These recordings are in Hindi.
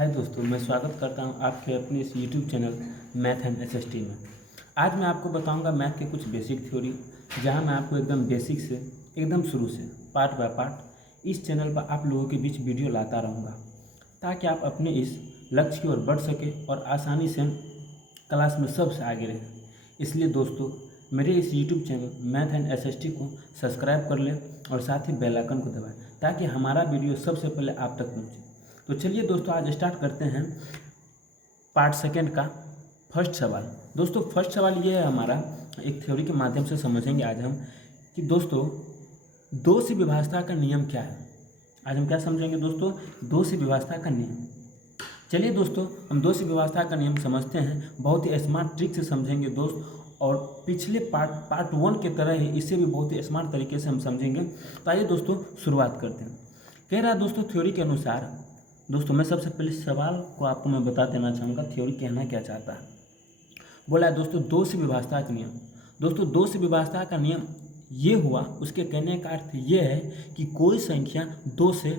हाय दोस्तों, मैं स्वागत करता हूं आपके अपने इस YouTube channel math and SST में। आज मैं आपको बताऊंगा मैथ के कुछ बेसिक थ्योरी, जहां मैं आपको एकदम बेसिक से एकदम शुरू से पार्ट बाय पार्ट इस चैनल पर आप लोगों के बीच वीडियो लाता रहूंगा, ताकि आप अपने इस लक्ष्य की ओर बढ़ सके और आसानी से क्लास में सबसे आगे रहें। इसलिए दोस्तों, मेरे इस YouTube channel math and SST को सब्सक्राइब कर लें और साथ ही बेल आइकन को दबाएं, ताकि हमारा वीडियो सबसे पहले आप तक पहुंचे। तो चलिए दोस्तों, आज स्टार्ट करते हैं पार्ट सेकंड का फर्स्ट सवाल। दोस्तों, फर्स्ट सवाल ये है हमारा, एक थ्योरी के माध्यम से समझेंगे आज हम कि दोस्तों दो से विभाजता का नियम क्या है। आज हम क्या समझेंगे दोस्तों? दो से विभाजता का नियम। चलिए दोस्तों, हम दो से विभाजता का नियम समझते हैं। बहुत ही स्मार्ट ट्रिक से समझेंगे दोस्त, और पिछले पार्ट वन की तरह ही इसे भी बहुत ही स्मार्ट तरीके से हम समझेंगे। तो आइए दोस्तों शुरुआत करते हैं। कह रहा है दोस्तों, थ्योरी के अनुसार, दोस्तों मैं सबसे पहले सवाल को आपको मैं बता देना चाहूँगा थ्योरी कहना क्या चाहता है। बोला है दोस्तों दो से विभाजता का नियम। दोस्तों दो से विभाजता का नियम ये हुआ, उसके कहने का अर्थ ये है कि कोई संख्या दो से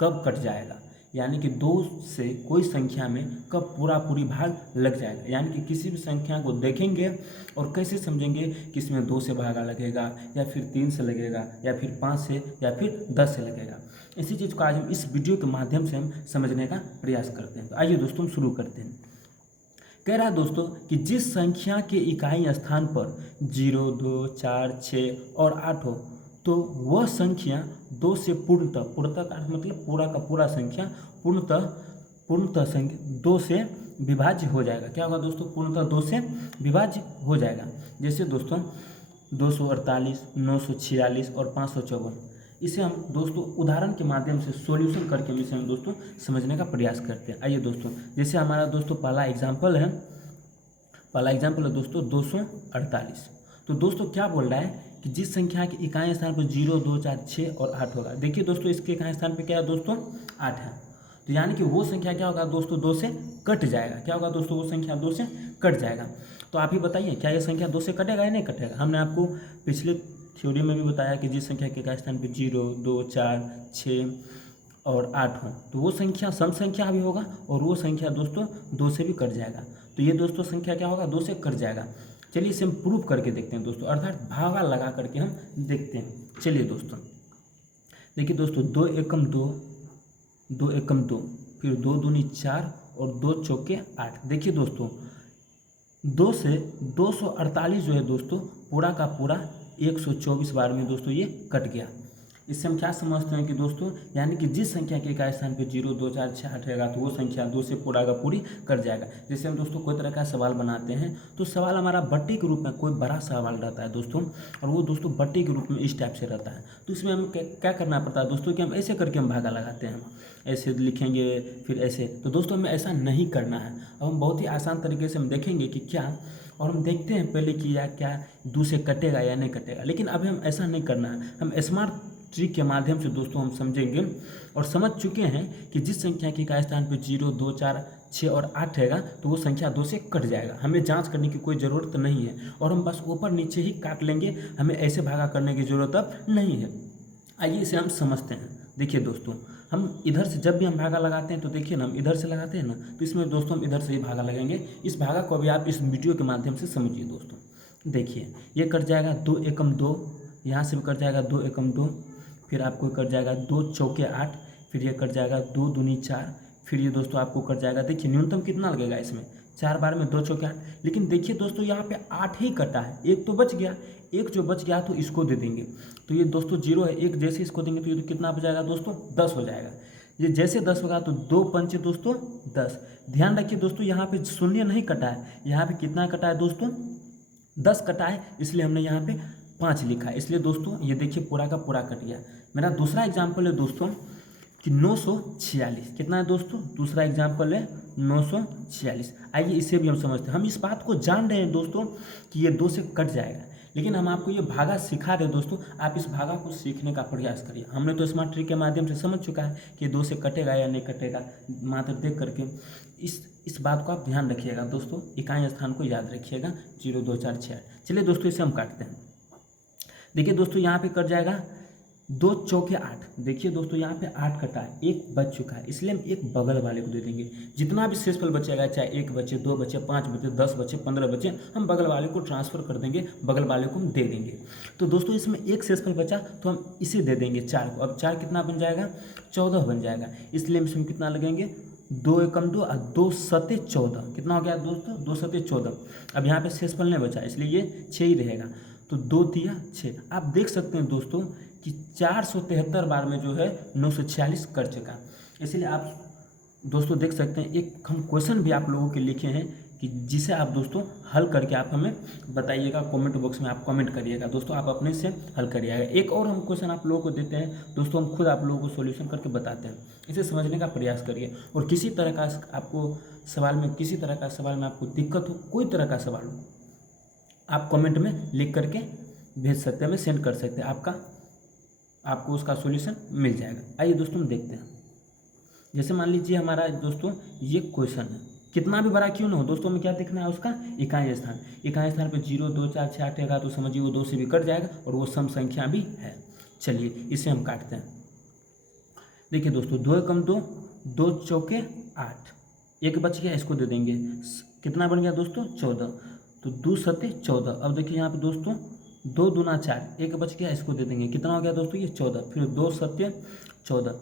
कब कट जाएगा, यानी कि दो से कोई संख्या में कब पूरी भाग लग जाएगा। यानी कि किसी भी संख्या को देखेंगे और कैसे समझेंगे कि इसमें दो से भागा लगेगा, या फिर तीन से लगेगा, या फिर पाँच से, या फिर 10 से लगेगा। इसी चीज़ को आज हम इस वीडियो के माध्यम से हम समझने का प्रयास करते हैं। तो आइए दोस्तों हम शुरू करते हैं। कह रहा है दोस्तों कि जिस संख्या के इकाई स्थान पर 0, 2, 4, 6 और 8 हो, तो वह संख्या दो से पूर्णतः का अर्थ मतलब पूरा का पूरा संख्या पूर्णतः संख्या दो से विभाज्य हो जाएगा। क्या होगा दोस्तों? पूर्णतः दो से विभाज्य हो जाएगा। जैसे दोस्तों 248, 946 और 554। इसे हम दोस्तों उदाहरण के माध्यम से सॉल्यूशन करके इसे हम दोस्तों समझने का प्रयास करते हैं। आइए दोस्तों, जैसे हमारा दोस्तों पहला एग्जाम्पल है दोस्तों 248। तो दोस्तों क्या बोल रहा है कि जिस संख्या के इकाई स्थान पर 0, 2, 4, 6 और 8 होगा। देखिए दोस्तों, इसके इकाई स्थान पर क्या है दोस्तों? 8 है। तो यानी कि वो संख्या क्या होगा दोस्तों? दो से कट जाएगा। क्या होगा दोस्तों? वो संख्या दो से कट जाएगा। तो आप ही बताइए, क्या ये संख्या दो से कटेगा या नहीं कटेगा? हमने आपको पिछले थ्योरी में भी बताया कि जिस संख्या के इकाई स्थान पर 0, 2, 4, 6 और 8 हो, तो वो संख्या सम संख्या भी होगा, और वो संख्या दोस्तों दो से भी कट जाएगा। तो ये दोस्तों संख्या क्या होगा? दो से कट जाएगा। चलिए इसे हम प्रूव करके देखते हैं दोस्तों, अर्थात भागा लगा करके हम देखते हैं। चलिए दोस्तों, देखिए दोस्तों, 2 एकम 2, 2 एकम 2, फिर 2 दूनी 4 और 2 चौके 8। देखिए दोस्तों, 2 से 248 जो है दोस्तों पूरा का पूरा 124 बार में दोस्तों ये कट गया। इससे हम क्या समझते हैं कि दोस्तों, यानी कि जिस संख्या के इकाई स्थान पे 0, 2, 4, 6, 8 रहेगा, तो वो संख्या दो से पूरा का पूरी कट जाएगा। जैसे हम दोस्तों कोई तरह का सवाल बनाते हैं, तो सवाल हमारा बट्टी के रूप में कोई बड़ा सवाल रहता है दोस्तों, और वो दोस्तों बट्टी के रूप में इस टाइप से रहता है। तो इसमें हम क्या करना पड़ता है दोस्तों कि हम ऐसे करके हम भागा लगाते हैं, ऐसे लिखेंगे फिर ऐसे। तो दोस्तों हमें ऐसा नहीं करना है। अब हम बहुत ही आसान तरीके से हम देखेंगे कि क्या, और हम देखते हैं पहले कि या क्या दो से कटेगा या नहीं कटेगा। लेकिन अभी हम ऐसा नहीं करना है। हम स्मार्ट ट्रिक के माध्यम से दोस्तों हम समझेंगे और समझ चुके हैं कि जिस संख्या के इकाई स्थान पर 0, 2, 4, 6 और 8 रहेगा, तो वो संख्या दो से कट जाएगा। हमें जांच करने की कोई ज़रूरत नहीं है, और हम बस ऊपर नीचे ही काट लेंगे। हमें ऐसे भागा करने की ज़रूरत अब नहीं है। आइए इसे हम समझते हैं। देखिए दोस्तों, हम इधर से जब भी हम भागा लगाते हैं, तो देखिए ना, हम इधर से लगाते हैं ना, तो इसमें दोस्तों हम इधर से ही भागा लगेंगे। इस भागा को भी आप इस वीडियो के माध्यम से समझिए दोस्तों। देखिए ये कट जाएगा 2 एकम 2, यहाँ से भी कट जाएगा 2 एकम 2, फिर आपको कट जाएगा 2 चौके 8, फिर ये कट जाएगा 2 दूनी 4, फिर ये दोस्तों आपको कट जाएगा। देखिए न्यूनतम कितना लगेगा इसमें? 4 बार में 2 चौके 8। लेकिन देखिए दोस्तों, यहाँ पे 8 ही कटा है, एक तो बच गया। एक जो बच गया तो इसको दे देंगे, तो ये दोस्तों 0 है। एक जैसे इसको देंगे तो ये कितना बच जाएगा दोस्तों? 10 हो जाएगा। ये जैसे 10 होगा तो 2 पंचे दोस्तों 10। ध्यान रखिए दोस्तों, यहाँ पे शून्य नहीं कटा है, यहाँ पे कितना कटा है दोस्तों? 10 कटा है, इसलिए हमने यहाँ पे 5 लिखा है। इसलिए दोस्तों ये देखिए पूरा का पूरा कट गया। मेरा दूसरा एग्जाम्पल है दोस्तों कि 946। कितना है दोस्तों? दूसरा एग्जाम्पल है 946। आइए इसे भी हम समझते हैं। हम इस बात को जान रहे हैं दोस्तों कि ये दो से कट जाएगा, लेकिन हम आपको ये भागा सिखा रहे हैं दोस्तों। आप इस भागा को सीखने का प्रयास करिए। हमने तो स्मार्ट ट्रिक के माध्यम से समझ चुका है कि दो से कटेगा या नहीं कटेगा, मात्र देख करके। इस बात को आप ध्यान रखिएगा दोस्तों, इकाई स्थान को याद रखिएगा, 0, 2, 4, 6। चलिए दोस्तों इसे हम काटते हैं। देखिए दोस्तों, यहाँ पे कट जाएगा दो चौके आठ। देखिए दोस्तों यहाँ पे 8 कटा है, एक बच चुका है, इसलिए हम एक बगल वाले को दे देंगे। जितना भी शेषफल बचेगा, चाहे 1 बचे, 2 बचे, 5 बचे, 10 बचे, 15 बचे, हम बगल वाले को ट्रांसफर कर देंगे, बगल वाले को हम दे देंगे। तो दोस्तों इसमें एक शेषफल बचा तो हम इसे दे देंगे 4 को। अब 4 कितना बन जाएगा, 14 बन जाएगा। इसलिए हम इसमें कितना लगेंगे, 2 एकम 2 और 2 सते 14। कितना हो गया दोस्तों, 2 सते 14। अब यहाँ पे शेषफल नहीं बचा, इसलिए ये 6 ही रहेगा। तो 2 तिया 6। आप देख सकते हैं दोस्तों कि 473 बार में जो है 946 कर चुका। इसलिए आप दोस्तों देख सकते हैं, एक हम क्वेश्चन भी आप लोगों के लिखे हैं कि जिसे आप दोस्तों हल करके आप हमें बताइएगा, कमेंट बॉक्स में आप कमेंट करिएगा दोस्तों, आप अपने से हल करिएगा। एक और हम क्वेश्चन आप लोगों को देते हैं दोस्तों, हम खुद आप लोगों को सॉल्यूशन करके बताते हैं, इसे समझने का प्रयास करिए। और किसी तरह का आपको सवाल में, किसी तरह का सवाल में आपको दिक्कत हो, कोई तरह का सवाल हो, आप कमेंट में लिख करके भेज सकते हैं, हमें सेंड कर सकते हैं, आपको उसका सॉल्यूशन मिल जाएगा। आइए दोस्तों हम देखते हैं। जैसे मान लीजिए हमारा दोस्तों ये क्वेश्चन है, कितना भी बड़ा क्यों ना हो दोस्तों, हमें क्या देखना है, उसका इकाई स्थान। इकाई स्थान पे 0 2 4 6 8 रहेगा तो समझिए वो 2 से भी कट जाएगा और वो सम संख्या भी है। चलिए इसे हम काटते हैं। देखिए दोस्तों 2 एकम 2, 2 चौके 8, एक बच गया, इसको दे देंगे। कितना बन गया दोस्तों, 14। तो 2 सते 14। अब देखिए यहाँ पे दोस्तों 2 दूना 4, एक बच गया, इसको दे देंगे। कितना हो गया दोस्तों, ये 14। फिर 2 सत्य 14।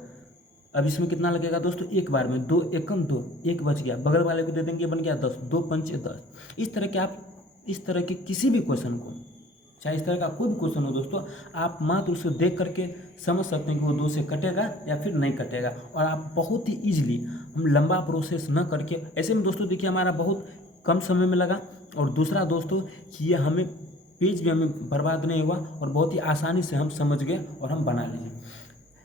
अब इसमें कितना लगेगा दोस्तों, एक बार में 2 एकम 2, एक बच गया, बगल वाले को दे देंगे, बन गया 10। 2 पंचे 10। इस तरह के आप इस तरह के किसी भी क्वेश्चन को, चाहे इस तरह का कोई भी क्वेश्चन हो दोस्तों, आप मात्र उसे देख करके समझ सकते हैं कि वो 2 से कटेगा या फिर नहीं कटेगा। और आप बहुत ही ईजिली, हम लंबा प्रोसेस न करके, ऐसे में दोस्तों देखिए हमारा बहुत कम समय में लगा। और दूसरा दोस्तों कि ये हमें पेज भी हमें बर्बाद नहीं हुआ और बहुत ही आसानी से हम समझ गए और हम बना लिए।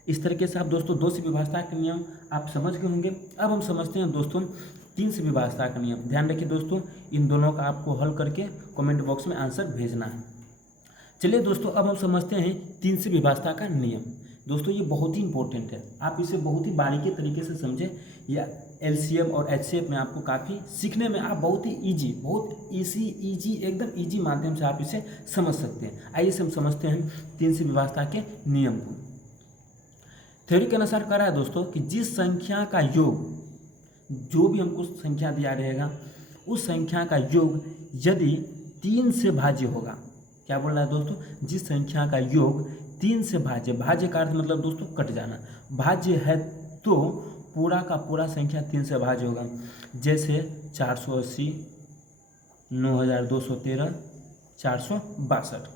इस तरीके से आप दोस्तों 2 से विभाजता के नियम आप समझ गए होंगे। अब हम समझते हैं दोस्तों 3 से विभाजता का नियम। ध्यान रखिए दोस्तों, इन दोनों का आपको हल करके कमेंट बॉक्स में आंसर भेजना है। चलिए दोस्तों अब हम समझते हैं 3 से विभाजता का नियम। दोस्तों ये बहुत ही इंपॉर्टेंट है, आप इसे बहुत ही बारीकी तरीके से समझें। या एलसीएम और एचसीएफ में आपको काफ़ी सीखने में आप बहुत ही ईजी, बहुत ईजी एकदम ईजी माध्यम से आप इसे समझ सकते हैं। आइए से हम समझते हैं 3 से विभाजता के नियम को। थ्योरी के अनुसार कह रहा है दोस्तों कि जिस संख्या का योग, जो भी हमको संख्या दिया रहेगा, उस संख्या का योग यदि 3 से भाज्य होगा। क्या बोल रहा है दोस्तों, जिस संख्या का योग 3 से भाज्य, भाज्य का अर्थ मतलब दोस्तों कट जाना, भाज्य है तो पूरा का पूरा संख्या 3 से भाज्य होगा। जैसे 480, 9213, 462।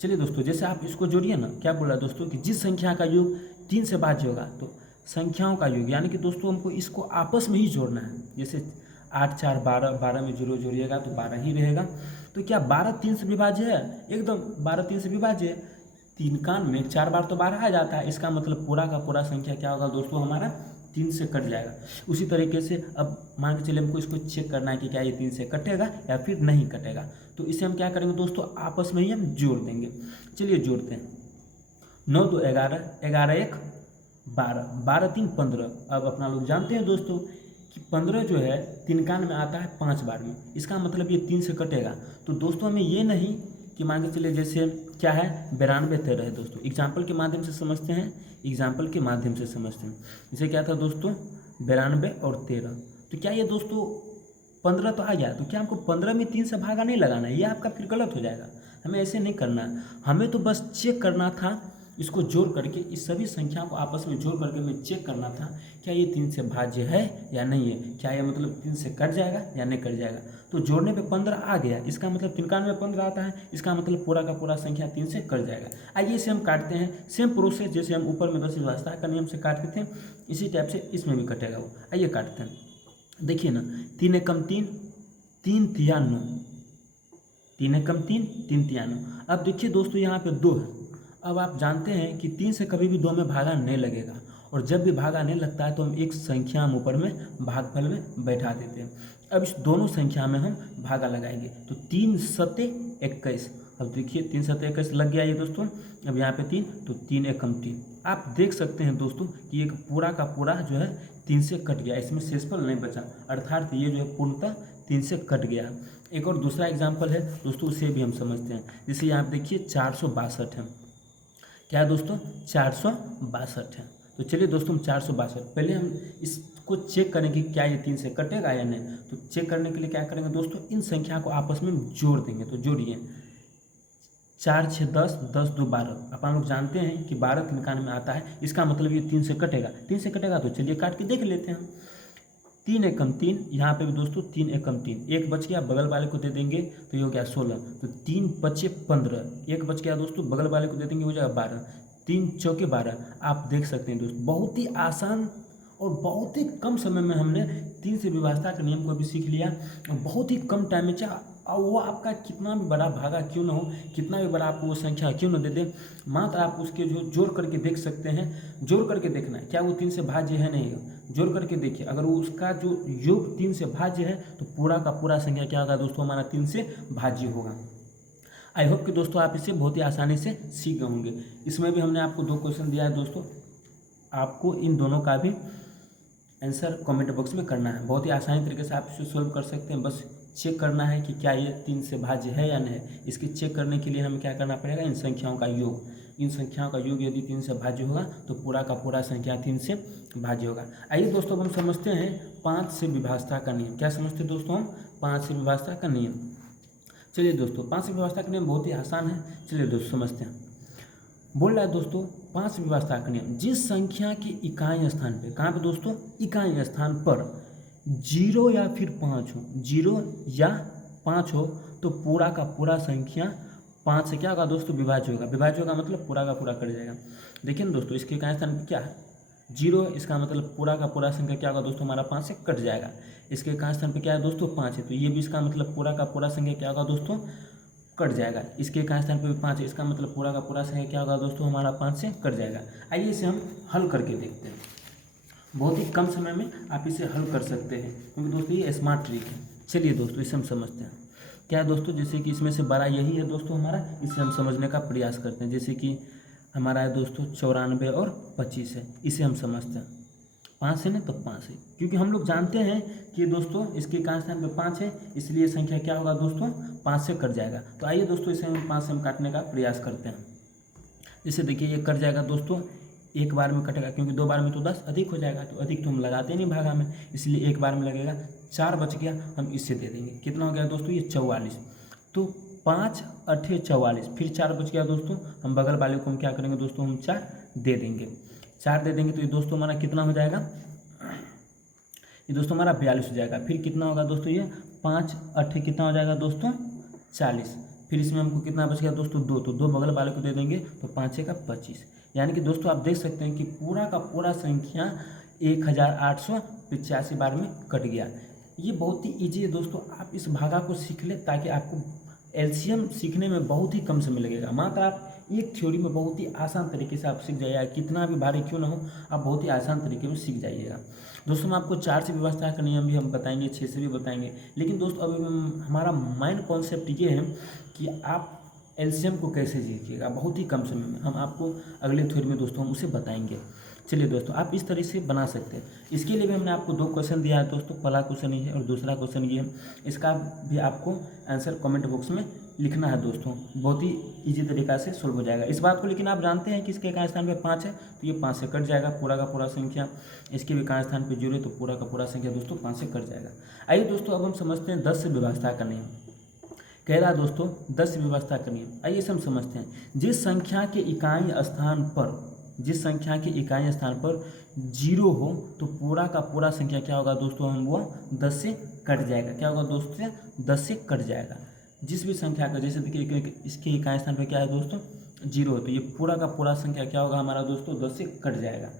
चलिए दोस्तों जैसे आप इसको जोड़िए ना, क्या बोल रहा है दोस्तों कि जिस संख्या का योग 3 से भाज्य होगा, तो संख्याओं का योग, यानी कि दोस्तों हमको इसको आपस में ही जोड़ना है। जैसे 8 4 12, 12 में 0 जोड़िएगा तो 12 ही रहेगा। तो क्या 12 3 से विभाज्य है, एकदम 12 3 से विभाज्य है। 3 कान में 4 बार तो 12 आ जाता है, इसका मतलब पूरा का पूरा संख्या क्या होगा दोस्तों, हमारा 3 से कट जाएगा। उसी तरीके से अब मान के चलिए हमको इसको चेक करना है कि क्या ये 3 से कटेगा या फिर नहीं कटेगा। तो इसे हम क्या करेंगे दोस्तों, आपस में ही हम जोड़ देंगे। चलिए जोड़ते हैं। 9 2 11, 11 1 12, 12 3 15। अब अपना लोग जानते हैं दोस्तों कि 15 जो है 3 कान में आता है 5 बार में, इसका मतलब ये 3 से कटेगा। तो दोस्तों हमें ये नहीं कि मान के चलिए जैसे क्या है 92 13 है दोस्तों, एग्जाम्पल के माध्यम से समझते हैं, एग्जाम्पल के माध्यम से समझते हैं। जैसे क्या था दोस्तों 92 और 13, तो क्या ये दोस्तों 15 तो आ गया, तो क्या हमको 15 में 3 से भागा नहीं लगाना है, ये आपका फिर गलत हो जाएगा। हमें ऐसे नहीं करना है, हमें तो बस चेक करना था, इसको जोड़ करके, इस सभी संख्याओं को आपस में जोड़ करके हमें चेक करना था क्या ये 3 से भाज्य है या नहीं है, क्या ये मतलब 3 से कट जाएगा या नहीं कट जाएगा। तो जोड़ने पे 15 आ गया, इसका मतलब 3 कान में 15 आता है, इसका मतलब पूरा का पूरा संख्या 3 से कट जाएगा। आइए इसे हम काटते हैं, सेम प्रोसेस जैसे हम ऊपर में 10 से विभाजता का नियम से काटते थे, इसी टाइप से इसमें भी कटेगा वो। आइए काटते हैं। देखिए ना 3 एकम 3, 3 तिया 9, 3 एकम 3, 3 तिया 9। अब देखिए दोस्तों यहाँ पे 2 है। अब आप जानते हैं कि 3 से कभी भी 2 में भागा नहीं लगेगा, और जब भी भागा नहीं लगता है तो हम एक संख्या हम ऊपर में भागफल में बैठा देते हैं। अब इस दोनों संख्या में हम भागा लगाएंगे, तो 3 सते 21। अब देखिए 3 सते 21 लग गया ये दोस्तों। अब यहाँ पे 3, तो 3 एकम 3। आप देख सकते हैं दोस्तों कि एक पूरा का पूरा जो है 3 से कट गया, इसमें शेषफल नहीं बचा, अर्थात ये जो है पूर्णतः 3 से कट गया। एक और दूसरा एग्जाम्पल है दोस्तों, उसे भी हम समझते हैं। जैसे यहाँ पे देखिए 462 है, क्या है दोस्तों, 462 है। तो चलिए दोस्तों हम 462, पहले हम इसको चेक करेंगे क्या ये 3 से कटेगा या नहीं। तो चेक करने के लिए क्या करेंगे दोस्तों, इन संख्या को आपस में जोड़ देंगे। तो जोड़िए, 4 6 10, 10 2 12। अपन लोग जानते हैं कि 12 तिनकान में आता है, इसका मतलब ये 3 से कटेगा। 3 से कटेगा तो चलिए काट के देख लेते हैं। 3 एकम 3, यहाँ पे भी दोस्तों 3 एकम 3, एक बच गया, बगल वाले को दे देंगे तो ये हो गया 16। तो 3 पचे 15, एक बच गया दोस्तों, बगल वाले को दे देंगे, हो जाएगा 12। 3 चौके 12। आप देख सकते हैं दोस्तों, बहुत ही आसान और बहुत ही कम समय में हमने 3 से विभाजता के नियम को भी सीख लिया, और बहुत ही कम टाइम में। चाहे और वो आपका कितना भी बड़ा भागा क्यों ना हो, कितना भी बड़ा आपको वो संख्या क्यों ना दे दे, मात्र आप उसके जो जोड़ करके देख सकते हैं। जोड़ करके देखना है क्या वो 3 से भाज्य है, नहीं है, जोड़ करके देखिए। अगर वो उसका जो योग 3 से भाज्य है तो पूरा का पूरा संख्या क्या होगा दोस्तों, हमारा 3 से भाज्य होगा। आई होप कि दोस्तों आप इसे बहुत ही आसानी से सीख गए होंगे। इसमें भी हमने आपको 2 क्वेश्चन दिया है दोस्तों, आपको इन दोनों का भी आंसर कमेंट बॉक्स में करना है। बहुत ही आसानी तरीके से आप इसे सोल्व कर सकते हैं। बस चेक करना है कि क्या ये 3 से भाज्य है या नहीं। इसकी चेक करने के लिए हमें क्या करना पड़ेगा, इन संख्याओं का योग। इन संख्याओं का योग यदि 3 से भाज्य होगा तो पूरा का पूरा संख्या 3 से भाज्य होगा। आइए दोस्तों हम समझते हैं 5 से विभाजता का नियम। क्या समझते हैं दोस्तों हम, 5 से विभाजता का नियम। चलिए दोस्तों 5 से विभाजता का नियम बहुत ही आसान है। चलिए दोस्तों समझते हैं। बोल रहा है दोस्तों 5 से विभाजता का नियम, जिस संख्या की इकाई स्थान पे, कहाँ पे दोस्तों, इकाई स्थान पर 0 या फिर 5 हो, 0 या 5 हो तो पूरा का पूरा संख्या 5 से क्या होगा दोस्तों, विभाज्य होगा। विभाज्य होगा मतलब पूरा का पूरा कट जाएगा। देखिए ना दोस्तों, इसके इकाई स्थान पे क्या है, 0 है, इसका मतलब पूरा का पूरा संख्या क्या होगा दोस्तों, हमारा 5 से कट जाएगा। इसके इकाई स्थान पे क्या है दोस्तों, 5 है, तो ये भी इसका मतलब पूरा का पूरा संख्या क्या होगा दोस्तों, कट जाएगा। इसके इकाई स्थान पे भी 5 है, इसका मतलब पूरा का पूरा संख्या क्या होगा दोस्तों, हमारा 5 से कट जाएगा। आइए इसे हम हल करके देखते हैं। बहुत ही कम समय में आप इसे हल कर सकते हैं, क्योंकि दोस्तों ये स्मार्ट ट्रिक है। चलिए दोस्तों इसे हम समझते हैं। क्या है दोस्तों, जैसे कि इसमें से बड़ा यही है दोस्तों हमारा, इसे हम समझने का प्रयास करते हैं। जैसे कि हमारा है दोस्तों 94 और 25 है, इसे हम समझते हैं। 5 है ना, तो 5 है, क्योंकि हम लोग जानते हैं कि दोस्तों इसके इकाई स्थान पे 5 है, इसलिए संख्या क्या होगा दोस्तों, 5 से कट जाएगा। तो आइए दोस्तों इसे हम 5 से हम काटने का प्रयास करते हैं। जैसे देखिए ये कट जाएगा दोस्तों, एक बार में कटेगा, क्योंकि 2 बार में तो 10 अधिक हो जाएगा, तो अधिक तो हम लगाते नहीं भागा में, इसलिए एक बार में लगेगा। 4 बच गया, हम इससे दे देंगे। कितना हो गया दोस्तों, ये 44। तो 5 8 44, फिर 4 बच गया दोस्तों, हम बगल वाले को हम क्या करेंगे दोस्तों, हम 4 दे देंगे। 4 दे देंगे तो ये दोस्तों हमारा कितना हो जाएगा, ये दोस्तों हमारा 42 हो जाएगा। फिर कितना होगा दोस्तों, ये 5 8 कितना हो जाएगा दोस्तों, 40। फिर इसमें हमको कितना बच गया दोस्तों, 2, तो 2 बगल वाले को दे देंगे, तो 5 का 25। यानी कि दोस्तों आप देख सकते हैं कि पूरा का पूरा संख्या 1885 बार में कट गया। ये बहुत ही ईजी है दोस्तों, आप इस भागा को सीख लें ताकि आपको एलसीएम सीखने में बहुत ही कम समय लगेगा। मात्र आप एक थ्योरी में बहुत ही आसान तरीके से आप सीख जाइएगा, कितना भी भारी क्यों ना हो, आप बहुत ही आसान तरीके में सीख जाइएगा। दोस्तों मैं आपको 4 से विभाजता का नियम भी हम बताएंगे, 6 से भी बताएंगे, लेकिन दोस्तों अभी हमारा माइंड कॉन्सेप्ट ये है कि आप एलसीएम को कैसे सीखिएगा बहुत ही कम समय में। हम आपको अगले थ्योरी में दोस्तों हम उसे बताएंगे। चलिए दोस्तों आप इस तरह से बना सकते हैं। इसके लिए भी हमने आपको 2 क्वेश्चन दिया है दोस्तों, पहला क्वेश्चन ये है और दूसरा क्वेश्चन ये है। इसका भी आपको आंसर कमेंट बॉक्स में लिखना है दोस्तों, बहुत ही ईजी तरीका से सोल्व हो जाएगा। इस बात को लेकिन आप जानते हैं कि इसके इकाई स्थान पे 5 है, तो ये 5 से कट जाएगा पूरा का पूरा संख्या। इसके भी इकाई स्थान पे 0 है, तो पूरा का पूरा संख्या दोस्तों 5 से कट जाएगा। आइए दोस्तों अब हम समझते हैं 10 से विभाजता का नियम। कह रहा दोस्तों 10 से विभाजता का नियम। आइए इसे हम समझते हैं। जिस संख्या के इकाई स्थान पर 0 हो तो पूरा का पूरा संख्या क्या होगा दोस्तों, हम वो 10 से कट जाएगा। क्या होगा दोस्तों, 10 से कट जाएगा। जिस भी संख्या का, जैसे देखिए इसके इकाई स्थान पे क्या है दोस्तों, 0 है, तो ये पूरा का पूरा संख्या क्या होगा हमारा दोस्तों, 10 से कट जाएगा।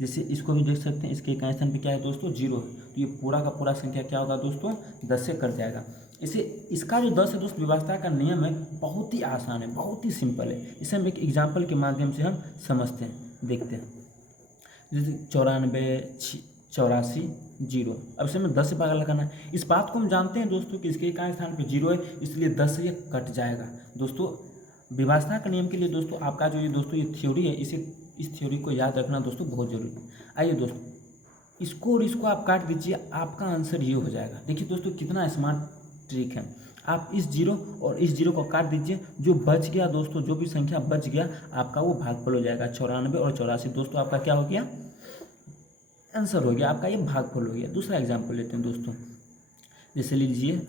जैसे इसको भी देख सकते हैं, इसके इकाई स्थान पे क्या है दोस्तों, 0 है, तो ये पूरा का पूरा संख्या क्या होगा दोस्तों, 10 से कट जाएगा। इसे इसका जो 10 है दोस्त विभाजता का नियम है, बहुत ही आसान है, बहुत ही सिंपल है। इसे हम एक एग्जाम्पल के माध्यम से हम समझते हैं, देखते हैं। जैसे 94 84 0। अब इसे हमें 10 से भागा लगाना है। इस बात को हम जानते हैं दोस्तों कि इसके इकाई स्थान पे 0 है, इसलिए 10 से ये कट जाएगा। दोस्तों विभाजता का नियम के लिए दोस्तों आपका जो ये दोस्तों ये थ्योरी है, इस थ्योरी को याद रखना दोस्तों बहुत जरूरी है। आइए दोस्तों इसको और इसको आप काट दीजिए, आपका आंसर ये हो जाएगा। देखिए दोस्तों कितना स्मार्ट ट्रिक है। आप इस जीरो और इस जीरो को काट दीजिए, जो बच गया दोस्तों, जो भी संख्या बच गया आपका वो भागफल हो जाएगा। 94 और 84 दोस्तों आपका क्या हो गया, आंसर हो गया, आपका ये भागफल हो गया। दूसरा एग्जाम्पल लेते हैं दोस्तों, जैसे लीजिए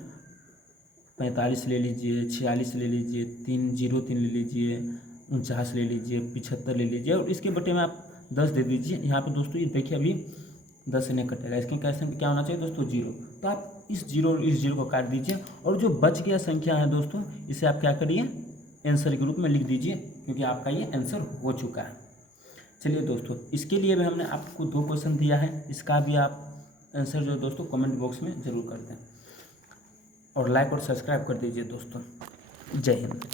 45 ले लीजिए, 46 ले लीजिए, 303 ले लीजिए, 49 ले लीजिए, 75 ले लीजिए, और इसके बटे में आप 10 दे दीजिए। यहाँ पे दोस्तों ये देखिए अभी 10 से नहीं कटेगा, इसके कैसे क्या होना चाहिए दोस्तों, जीरो। तो आप इस जीरो और इस जीरो को काट दीजिए, और जो बच गया संख्या है दोस्तों इसे आप क्या करिए, आंसर के रूप में लिख दीजिए, क्योंकि आपका ये आंसर हो चुका है। चलिए दोस्तों, इसके लिए भी हमने आपको 2 क्वेश्चन दिया है, इसका भी आप आंसर जो है दोस्तों कमेंट बॉक्स में ज़रूर कर दें, और लाइक और सब्सक्राइब कर दीजिए दोस्तों। जय हिंद।